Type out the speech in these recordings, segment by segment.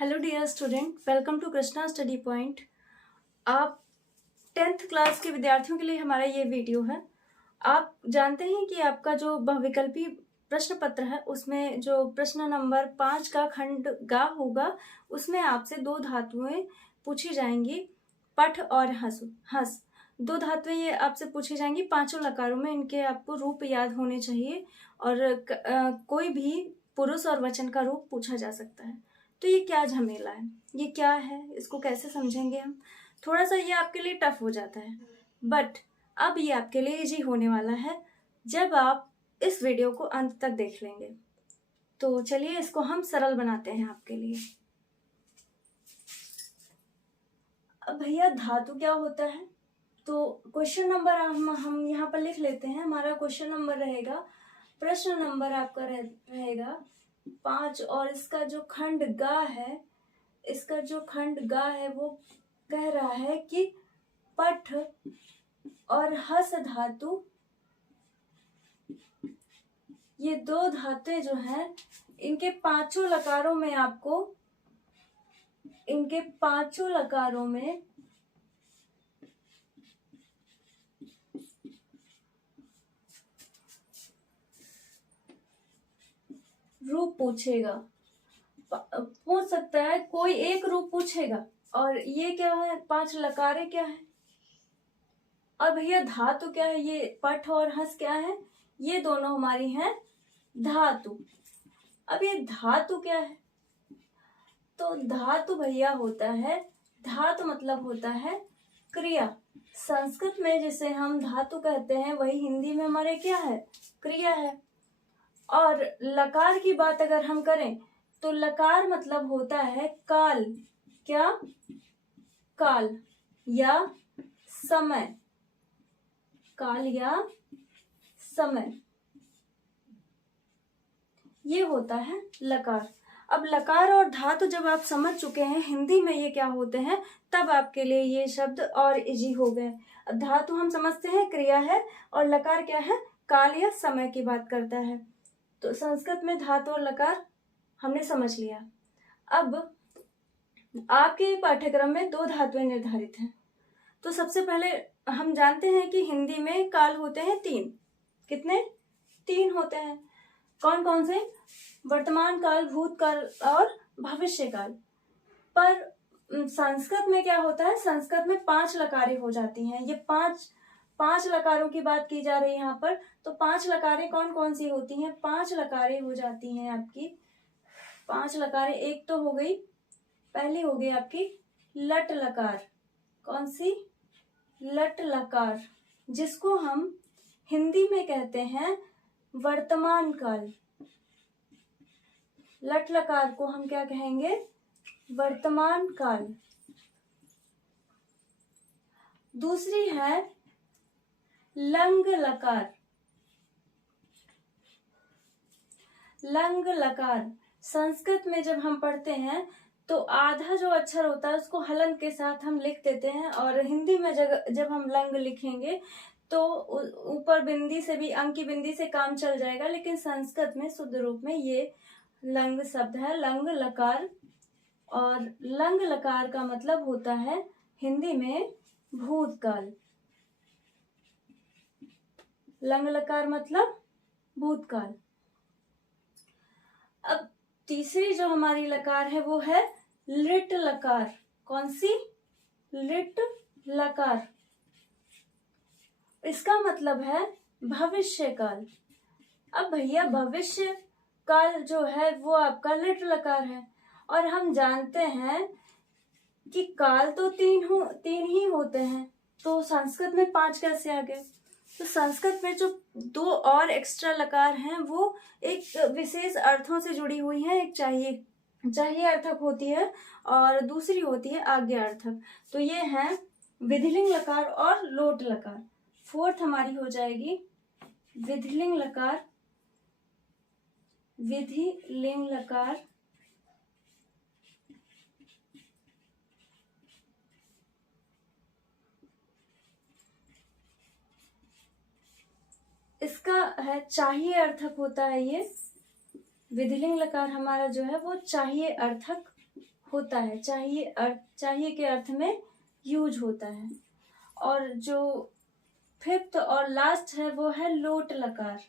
Hello dear student, welcome to Krishna study point. आप 10th class के विद्यार्थियों के लिए हमारा ये वीडियो है। आप जानते हैं कि आपका जो बहुविकल्पी प्रश्न पत्र है उसमें जो प्रश्न नंबर 5 का खंड गा होगा उसमें आपसे दो धातुएं पूछी जाएंगी, पठ और हंस। हंस दो धातुएं ये आपसे पूछी जाएंगी पांचों लकारों में। इनके आपको रूप याद होने चाहिए और कोई भी पुरुष और वचन का रूप पूछा जा सकता है। तो ये क्या झमेला है, ये क्या है, इसको कैसे समझेंगे हम। थोड़ा सा ये आपके लिए टफ हो जाता है, बट अब ये आपके लिए इजी होने वाला है जब आप इस वीडियो को अंत तक देख लेंगे। तो चलिए इसको हम सरल बनाते हैं आपके लिए। अब भैया धातु क्या होता है, तो क्वेश्चन नंबर हम यहाँ पर लिख लेते हैं। हमारा क्वेश्चन नंबर रहेगा, प्रश्न नंबर आपका रहेगा 5 और इसका जो खंड गा है, इसका जो खंड गा है वो कह रहा है कि पठ और हस धातु, ये दो धातुएं जो हैं इनके पांचों लकारों में आपको, इनके पांचों लकारों में रूप पूछेगा। पूछ सकता है, कोई एक रूप पूछेगा। और ये क्या है, पांच लकारें क्या है। और भैया धातु क्या है, ये पठ और हंस क्या है, ये दोनों हमारी हैं धातु। अब ये धातु क्या है, तो धातु भैया होता है, धातु मतलब होता है क्रिया। संस्कृत में जिसे हम धातु कहते हैं वही हिंदी में हमारे क्या है, क्रिया है। और लकार की बात अगर हम करें तो लकार मतलब होता है काल। क्या, काल या समय, काल या समय, ये होता है लकार। अब लकार और धातु जब आप समझ चुके हैं हिंदी में ये क्या होते हैं, तब आपके लिए ये शब्द और इजी हो गए। अब धातु हम समझते हैं क्रिया है और लकार क्या है, काल या समय की बात करता है। तो संस्कृत में धातु और लकार हमने समझ लिया। अब आपके पाठ्यक्रम में दो धातुएं निर्धारित हैं। तो सबसे पहले हम जानते हैं कि हिंदी में काल होते हैं तीन। कितने, तीन होते हैं। कौन कौन से, वर्तमान काल, भूतकाल और भविष्य काल। पर संस्कृत में क्या होता है, संस्कृत में पांच लकारें हो जाती हैं। ये पांच लकारों की बात की जा रही है यहाँ पर। तो पांच लकारें कौन कौन सी होती हैं, पांच लकारें हो जाती हैं आपकी, पांच लकारें। एक तो हो गई, पहली हो गई आपकी लट लकार। कौन सी, लट लकार, जिसको हम हिंदी में कहते हैं वर्तमान काल। लट लकार को हम क्या कहेंगे, वर्तमान काल। दूसरी है लंग लकार। लंग लकार संस्कृत में जब हम पढ़ते हैं तो आधा जो अक्षर होता है उसको हलन के साथ हम लिख देते हैं, और हिंदी में जब हम लंग लिखेंगे तो ऊपर बिंदी से भी, अंक की बिंदी से काम चल जाएगा। लेकिन संस्कृत में शुद्ध रूप में ये लंग शब्द है, लंग लकार। और लंग लकार का मतलब होता है हिंदी में भूतकाल। लंग लकार मतलब भूतकाल। अब तीसरी जो हमारी लकार है वो है लिट लकार। कौन सी, लिट लकार। इसका मतलब है भविष्य काल। अब भैया भविष्य काल जो है वो आपका लिट लकार है। और हम जानते हैं कि काल तो तीन ही होते हैं, तो संस्कृत में पांच कैसे आ गए। तो संस्कृत में जो दो और एक्स्ट्रा लकार हैं वो एक विशेष अर्थों से जुड़ी हुई हैं। एक चाहिए अर्थक होती है और दूसरी होती है आज्ञा अर्थक। तो ये हैं विधिलिंग लकार और लोट लकार। फोर्थ हमारी हो जाएगी विधिलिंग लकार, विधिलिंग लकार। इसका है चाहिए अर्थक होता है। ये विधिलिंग लकार हमारा जो है वो चाहिए अर्थक होता है, चाहिए के अर्थ में यूज होता है। और जो फिफ्थ और लास्ट है वो है लोट लकार।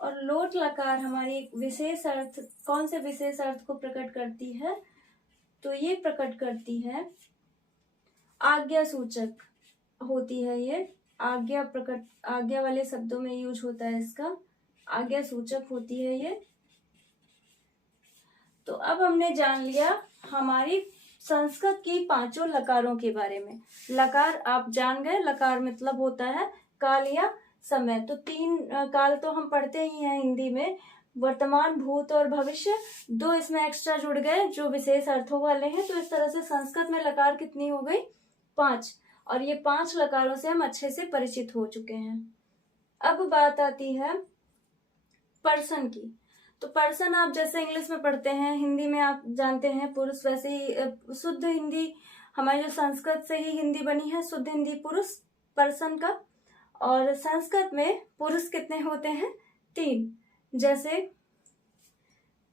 और लोट लकार हमारी एक विशेष अर्थ, कौन से विशेष अर्थ को प्रकट करती है? तो ये प्रकट करती है, आज्ञा सूचक होती है ये। आज्ञा वाले शब्दों में यूज होता है इसका, आज्ञा सूचक होती है ये। तो अब हमने जान लिया हमारी संस्कृत की पांचों लकारों के बारे में। लकार आप जान गए, लकार मतलब होता है काल या समय। तो 3 काल तो हम पढ़ते ही हैं हिंदी में, वर्तमान, भूत और भविष्य। 2 इसमें एक्स्ट्रा जुड़ गए जो विशेष अर्थों वाले हैं। तो इस तरह से संस्कृत में लकार कितनी हो गई? 5। और ये 5 लकारों से हम अच्छे से परिचित हो चुके हैं। अब बात आती है पर्सन की। तो पर्सन आप जैसे इंग्लिश में पढ़ते हैं, हिंदी में आप जानते हैं पुरुष, वैसे ही शुद्ध हिंदी हमारी जो संस्कृत से ही हिंदी बनी है, शुद्ध हिंदी पुरुष पर्सन का। और संस्कृत में पुरुष कितने होते हैं? 3। जैसे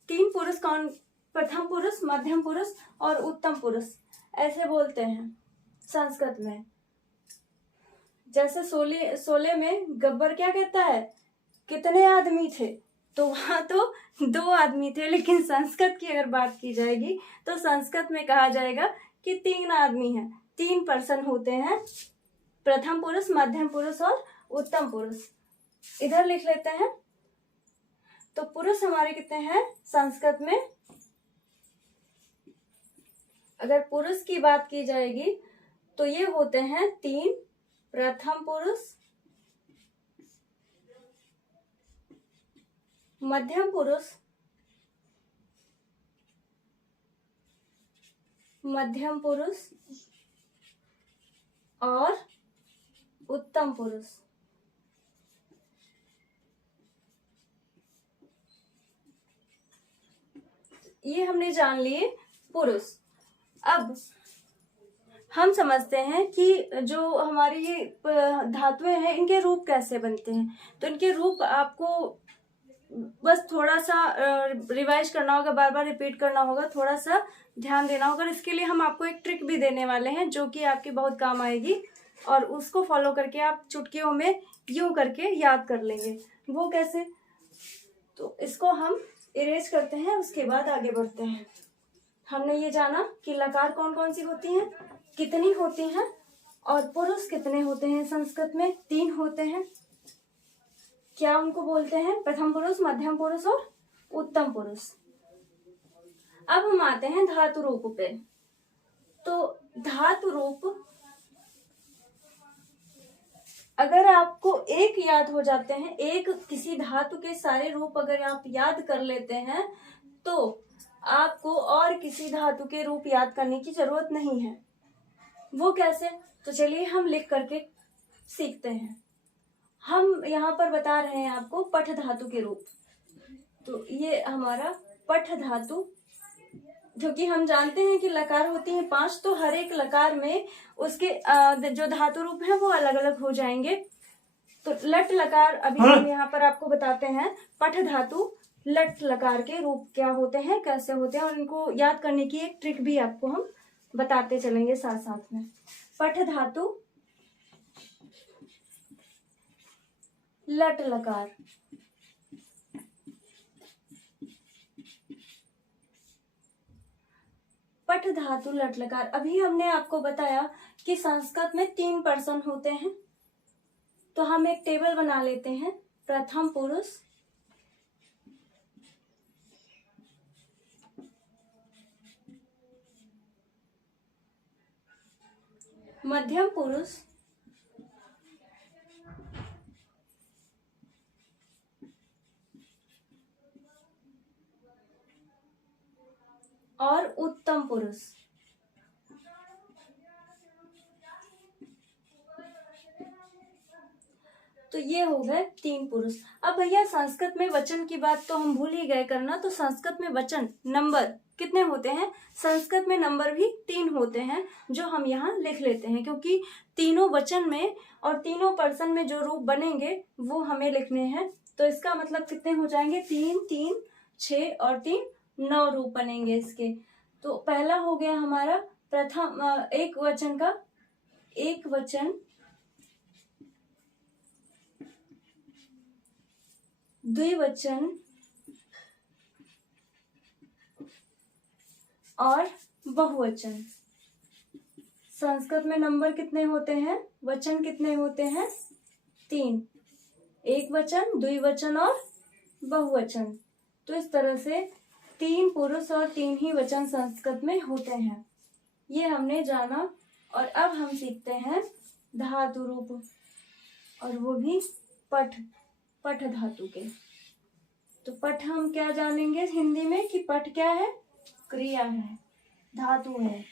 3 पुरुष कौन? प्रथम पुरुष, मध्यम पुरुष और उत्तम पुरुष, ऐसे बोलते हैं संस्कृत में। जैसे 16 में गब्बर क्या कहता है? कितने आदमी थे? तो वहां तो 2 आदमी थे, लेकिन संस्कृत की अगर बात की जाएगी तो संस्कृत में कहा जाएगा कि 3 आदमी हैं, 3 पर्सन होते हैं, प्रथम पुरुष, मध्यम पुरुष और उत्तम पुरुष। इधर लिख लेते हैं। तो पुरुष हमारे कितने हैं संस्कृत में? अगर पुरुष की बात की जाएगी तो ये होते हैं 3, प्रथम पुरुष, मध्यम पुरुष, और उत्तम पुरुष। ये हमने जान लिए पुरुष। अब हम समझते हैं कि जो हमारी ये धातुएं हैं इनके रूप कैसे बनते हैं। तो इनके रूप आपको बस थोड़ा सा रिवाइज करना होगा, बार बार रिपीट करना होगा, थोड़ा सा ध्यान देना होगा। इसके लिए हम आपको एक ट्रिक भी देने वाले हैं जो कि आपके बहुत काम आएगी, और उसको फॉलो करके आप चुटकियों में यूं करके याद कर लेंगे। वो कैसे? तो इसको हम इरेज करते हैं, उसके बाद आगे बढ़ते हैं। हमने ये जाना कि लकार कौन कौन सी होती हैं, कितनी होती हैं, और पुरुष कितने होते हैं संस्कृत में? 3 होते हैं। क्या उनको बोलते हैं? प्रथम पुरुष, मध्यम पुरुष और उत्तम पुरुष। अब हम आते हैं धातु रूप पे। तो धातु रूप अगर आपको एक याद हो जाते हैं, एक किसी धातु के सारे रूप अगर आप याद कर लेते हैं तो आपको और किसी धातु के रूप याद करने की जरूरत नहीं है। वो कैसे? तो चलिए हम लिख करके सीखते हैं। हम यहाँ पर बता रहे हैं आपको पठ धातु के रूप। तो ये हमारा पठ धातु, जो कि हम जानते हैं कि लकार होती हैं 5, तो हर एक लकार में उसके जो धातु रूप हैं वो अलग अलग हो जाएंगे। तो लट लकार अभी हम यहाँ पर आपको बताते हैं। पठ धातु लट लकार के रूप क्या होते हैं, कैसे होते हैं, और इनको याद करने की एक ट्रिक भी आपको हम बताते चलेंगे साथ साथ में। पठ धातु लट लकार। पठ धातु लट लकार। अभी हमने आपको बताया कि संस्कृत में 3 पर्सन होते हैं। तो हम एक टेबल बना लेते हैं। प्रथम पुरुष, मध्यम पुरुष, और उत्तम पुरुष। तो ये हो गए 3 पुरुष। अब भैया संस्कृत में वचन की बात तो हम भूल ही गए करना। तो संस्कृत में वचन नंबर कितने होते हैं? संस्कृत में नंबर भी 3 होते हैं, जो हम यहाँ लिख लेते हैं, क्योंकि तीनों वचन में और तीनों पर्सन में जो रूप बनेंगे वो हमें लिखने हैं। तो इसका मतलब कितने हो जाएंगे? 3, 3, 6 और 3, 9 रूप बनेंगे इसके। तो पहला हो गया हमारा प्रथम एक वचन का एक वचन, द्विवचन और बहुवचन। संस्कृत में नंबर कितने होते हैं, वचन कितने होते हैं, 3, एक वचन, द्विवचन और बहुवचन। तो इस तरह से 3 पुरुष और 3 ही वचन संस्कृत में होते हैं, ये हमने जाना। और अब हम सीखते हैं धातु रूप, और वो भी पठ धातु के। तो पठ हम क्या जानेंगे हिंदी में कि पठ क्या है, क्रिया है, धातु है।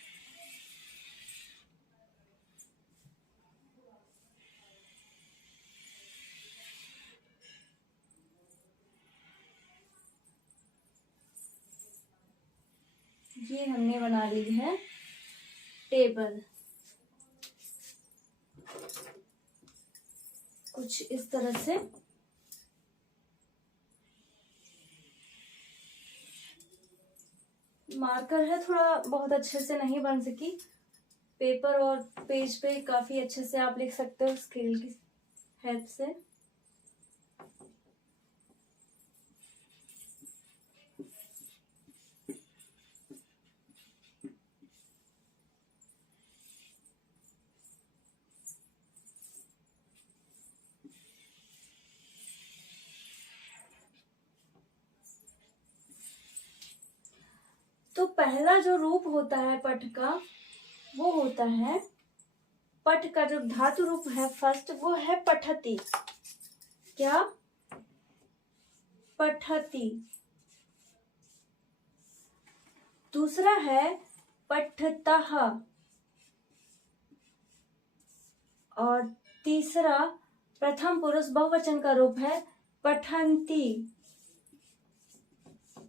ये हमने बना ली है टेबल, कुछ इस तरह से। मार्कर है थोड़ा बहुत अच्छे से नहीं बन सकी, पेपर और पेज पे काफी अच्छे से आप लिख सकते हो स्केल की हेल्प से। तो पहला जो रूप होता है पठ का, वो होता है, पठ का जो धातु रूप है फर्स्ट, वो है पठति। क्या, पठति। दूसरा है पठतः, और तीसरा प्रथम पुरुष बहुवचन का रूप है पठन्ति।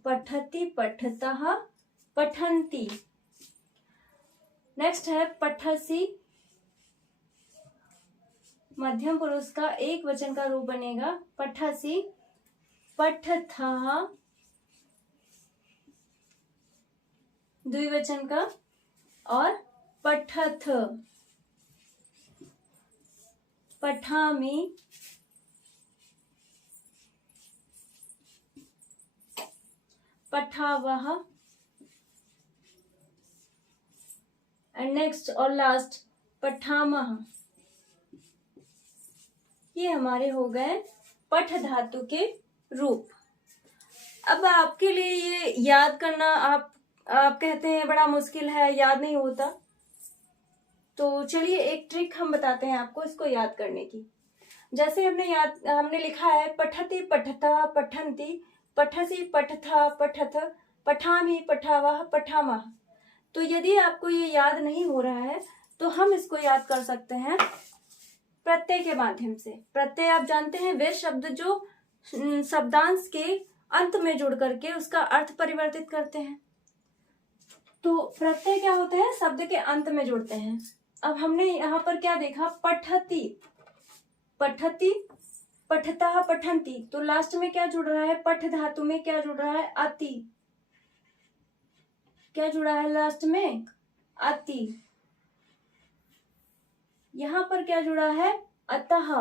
पठति, पठतः, पठन्ति। नेक्स्ट है पठसि, मध्यम पुरुष का एक वचन का रूप बनेगा पठसि, पठथः, द्विवचन का, और पठथ, पठामि, पठावः, एंड नेक्स्ट और लास्ट पठामः। ये हमारे हो गए पठ धातु के रूप। अब आपके लिए ये याद करना, आप कहते हैं बड़ा मुश्किल है, याद नहीं होता, तो चलिए एक ट्रिक हम बताते हैं आपको इसको याद करने की। जैसे हमने लिखा है पठति, पठतः, पठन्ति, पठसि, पठथा, पठथ, पठामि, पठावः, पठामः। तो यदि आपको ये याद नहीं हो रहा है तो हम इसको याद कर सकते हैं प्रत्यय के माध्यम से। प्रत्यय आप जानते हैं वे शब्द जो शब्दांश के अंत में जुड़ करके उसका अर्थ परिवर्तित करते हैं। तो प्रत्यय क्या होते हैं, शब्द के अंत में जुड़ते हैं। अब हमने यहाँ पर क्या देखा, पठति, पठति, पठता, पठन्ति। तो लास्ट में क्या जुड़ रहा है, पठ धातु में क्या जुड़ रहा है, अति। क्या जुड़ा है लास्ट में, अति। यहां पर क्या जुड़ा है, अतः,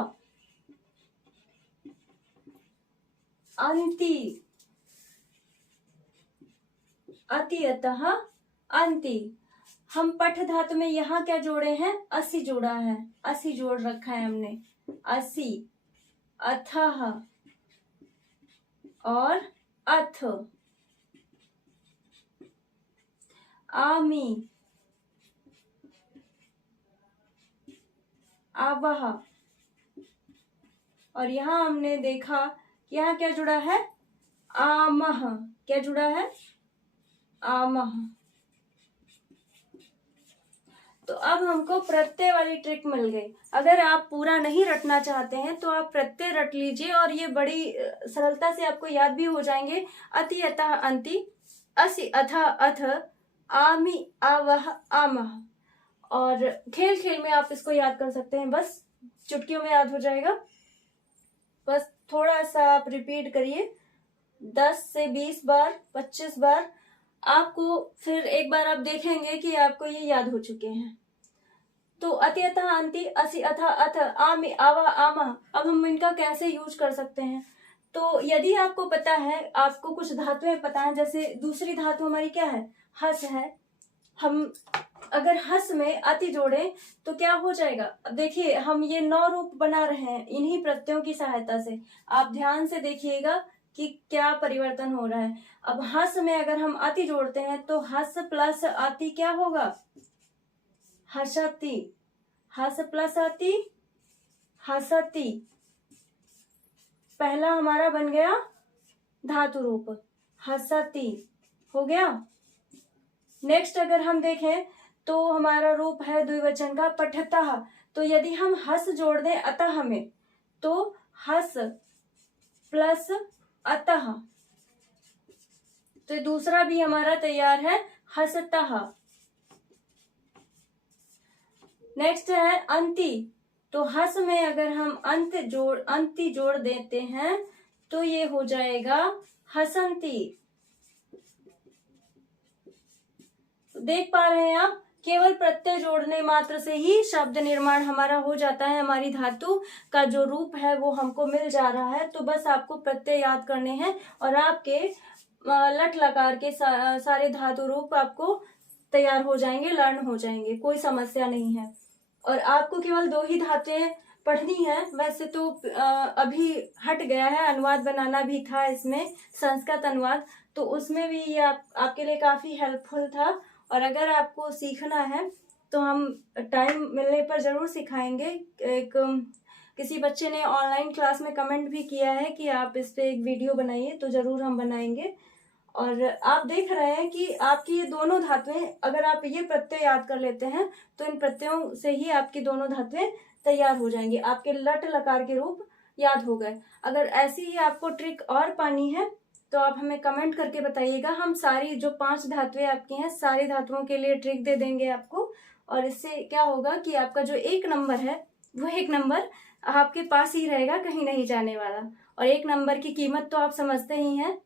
अंति, अति, अतः, अंति। हम पठ धातु में यहाँ क्या जोड़े हैं, असि जोड़ा है, असि जोड़ रखा है हमने, असि, अथः और अथ, आमि, आवह। और यहां हमने देखा कि यहाँ क्या जुड़ा है, आमह। क्या जुड़ा है, आमह। तो अब हमको प्रत्यय वाली ट्रिक मिल गई। अगर आप पूरा नहीं रटना चाहते हैं तो आप प्रत्यय रट लीजिए और ये बड़ी सरलता से आपको याद भी हो जाएंगे। अति, अतः, अंति, असि, अथः, अथ, आमि, आवह, आमह। और खेल खेल में आप इसको याद कर सकते हैं, बस चुटकियों में याद हो जाएगा। बस थोड़ा सा आप रिपीट करिए 10 से 20 बार, 25 बार। आपको फिर एक बार आप देखेंगे कि आपको ये याद हो चुके हैं। तो अति अतः अंति असि अथा अथ आमि आवा आमा, अब हम इनका कैसे यूज कर सकते हैं। तो यदि आपको पता है, आपको कुछ धातुएं पता है, जैसे दूसरी धातु हमारी क्या है, हस है। हम अगर हस में अति जोड़े तो क्या हो जाएगा। अब देखिए हम ये 9 रूप बना रहे हैं इन्हीं प्रत्ययों की सहायता से। आप ध्यान से देखिएगा कि क्या परिवर्तन हो रहा है। अब हस में अगर हम अति जोड़ते हैं तो हस प्लस अति क्या होगा, हसति। हस प्लस अति हसति, पहला हमारा बन गया धातु रूप हसति, हो गया। नेक्स्ट अगर हम देखें तो हमारा रूप है द्विवचन का पठतः। तो यदि हम हस जोड़ दें अतः में तो हस प्लस अतः, तो दूसरा भी हमारा तैयार है हसतः। नेक्स्ट है अंति, तो हस में अगर हम अंति जोड़ देते हैं तो ये हो जाएगा हसंती। देख पा रहे हैं आप, केवल प्रत्यय जोड़ने मात्र से ही शब्द निर्माण हमारा हो जाता है। हमारी धातु का जो रूप है वो हमको मिल जा रहा है। तो बस आपको प्रत्यय याद करने हैं और आपके लट लकार के सारे धातु रूप आपको तैयार हो जाएंगे, लर्न हो जाएंगे, कोई समस्या नहीं है। और आपको केवल 2 ही धातुएं पढ़नी है। वैसे तो अभी हट गया है, अनुवाद बनाना भी था इसमें, संस्कृत अनुवाद, तो उसमें भी ये आपके लिए काफी हेल्पफुल था। और अगर आपको सीखना है तो हम टाइम मिलने पर जरूर सिखाएंगे। किसी बच्चे ने ऑनलाइन क्लास में कमेंट भी किया है कि आप इस पे एक वीडियो बनाइए, तो जरूर हम बनाएंगे। और आप देख रहे हैं कि आपकी ये दोनों धातुएं, अगर आप ये प्रत्यय याद कर लेते हैं तो इन प्रत्ययों से ही आपकी दोनों धातुएं तैयार हो जाएंगी, आपके लट लकार के रूप याद हो गए। अगर ऐसी ही आपको ट्रिक और पानी है तो आप हमें कमेंट करके बताइएगा। हम सारी जो 5 धातुएं आपकी हैं सारी धातुओं के लिए ट्रिक दे देंगे आपको। और इससे क्या होगा कि आपका जो 1 नंबर है वो 1 नंबर आपके पास ही रहेगा, कहीं नहीं जाने वाला। और 1 नंबर की कीमत तो आप समझते ही हैं।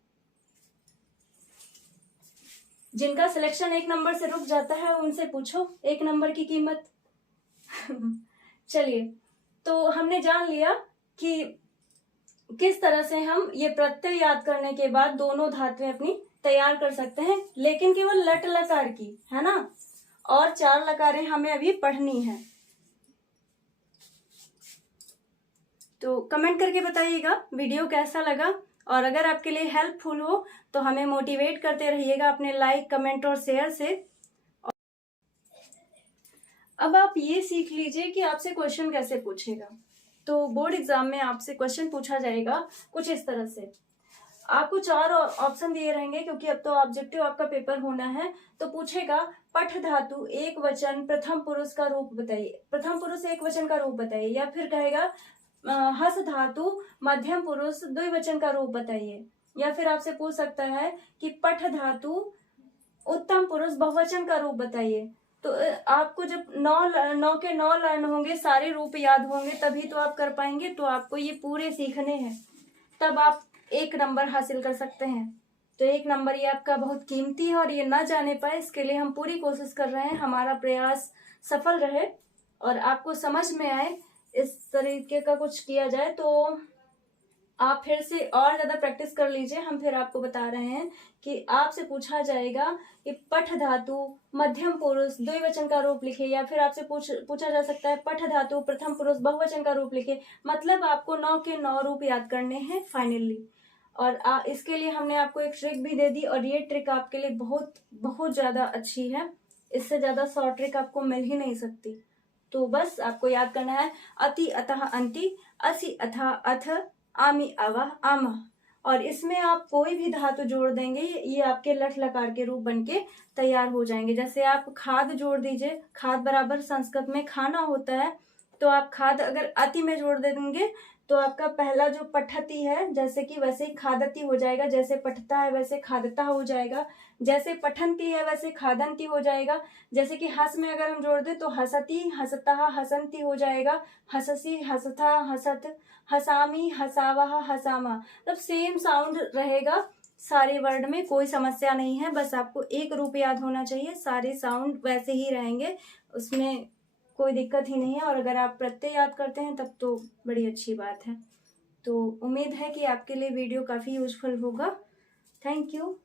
जिनका सिलेक्शन 1 नंबर से रुक जाता है उनसे पूछो 1 नंबर की कीमत। चलिए, तो हमने जान लिया कि किस तरह से हम ये प्रत्यय याद करने के बाद दोनों धातुएं अपनी तैयार कर सकते हैं, लेकिन केवल लट लकार की, है ना। और 4 लकारें हमें अभी पढ़नी है। तो कमेंट करके बताइएगा वीडियो कैसा लगा, और अगर आपके लिए हेल्पफुल हो तो हमें मोटिवेट करते रहिएगा अपने लाइक, कमेंट और शेयर से। अब आप ये सीख लीजिए कि आपसे क्वेश्चन कैसे पूछेगा। तो बोर्ड एग्जाम में आपसे क्वेश्चन पूछा जाएगा कुछ इस तरह से। आपको 4 ऑप्शन दिए रहेंगे क्योंकि अब तो ऑब्जेक्टिव आपका पेपर होना है। तो पूछेगा पठ धातु एक वचन प्रथम पुरुष का रूप बताइए, प्रथम पुरुष एक वचन का रूप बताइए। या फिर कहेगा हस धातु मध्यम पुरुष द्विवचन का रूप बताइए। या फिर आपसे पूछ सकता है कि पठ धातु उत्तम पुरुष बहुवचन का रूप बताइए। तो आपको जब 9 के 9 लर्न होंगे, सारे रूप याद होंगे, तभी तो आप कर पाएंगे। तो आपको ये पूरे सीखने हैं, तब आप 1 नंबर हासिल कर सकते हैं। तो 1 नंबर ये आपका बहुत कीमती है और ये ना जाने पाए, इसके लिए हम पूरी कोशिश कर रहे हैं। हमारा प्रयास सफल रहे और आपको समझ में आए, इस तरीके का कुछ किया जाए। तो आप फिर से और ज्यादा प्रैक्टिस कर लीजिए। हम फिर आपको बता रहे हैं कि आपसे पूछा जाएगा कि पठ धातु मध्यम पुरुष द्विवचन का रूप लिखे, या फिर आपसे पूछा जा सकता है पठ धातु प्रथम पुरुष बहुवचन का रूप लिखे। मतलब आपको 9 के 9 रूप याद करने हैं फाइनली। और इसके लिए हमने आपको एक ट्रिक भी दे दी, और ये ट्रिक आपके लिए बहुत बहुत ज्यादा अच्छी है। इससे ज्यादा शॉर्ट ट्रिक आपको मिल ही नहीं सकती। तो बस आपको याद करना है अति अतः अंति, असि अथा अथ, आमि अवह आमः। और इसमें आप कोई भी धातु जोड़ देंगे, ये आपके लट लकार के रूप बनके तैयार हो जाएंगे। जैसे आप खाद जोड़ दीजिए, खाद बराबर संस्कृत में खाना होता है। तो आप खाद अगर अति में जोड़ देंगे तो आपका पहला जो पठती है, जैसे कि वैसे ही खादती हो जाएगा। जैसे पठता है वैसे खादता हो जाएगा। जैसे पठंती है वैसे खादंती हो जाएगा। जैसे कि हस में अगर हम जोड़ दें तो हसती हसता हसंती हो जाएगा। हससी हसथा हसत, हसामी हसावह हसामा। मतलब सेम साउंड रहेगा, सारे वर्ड में कोई समस्या नहीं है, बस आपको एक रूप याद होना चाहिए, सारे साउंड वैसे ही रहेंगे, उसमें कोई दिक्कत ही नहीं है। और अगर आप प्रत्यय याद करते हैं तब तो बड़ी अच्छी बात है। तो उम्मीद है कि आपके लिए वीडियो काफ़ी यूजफुल होगा। Thank you.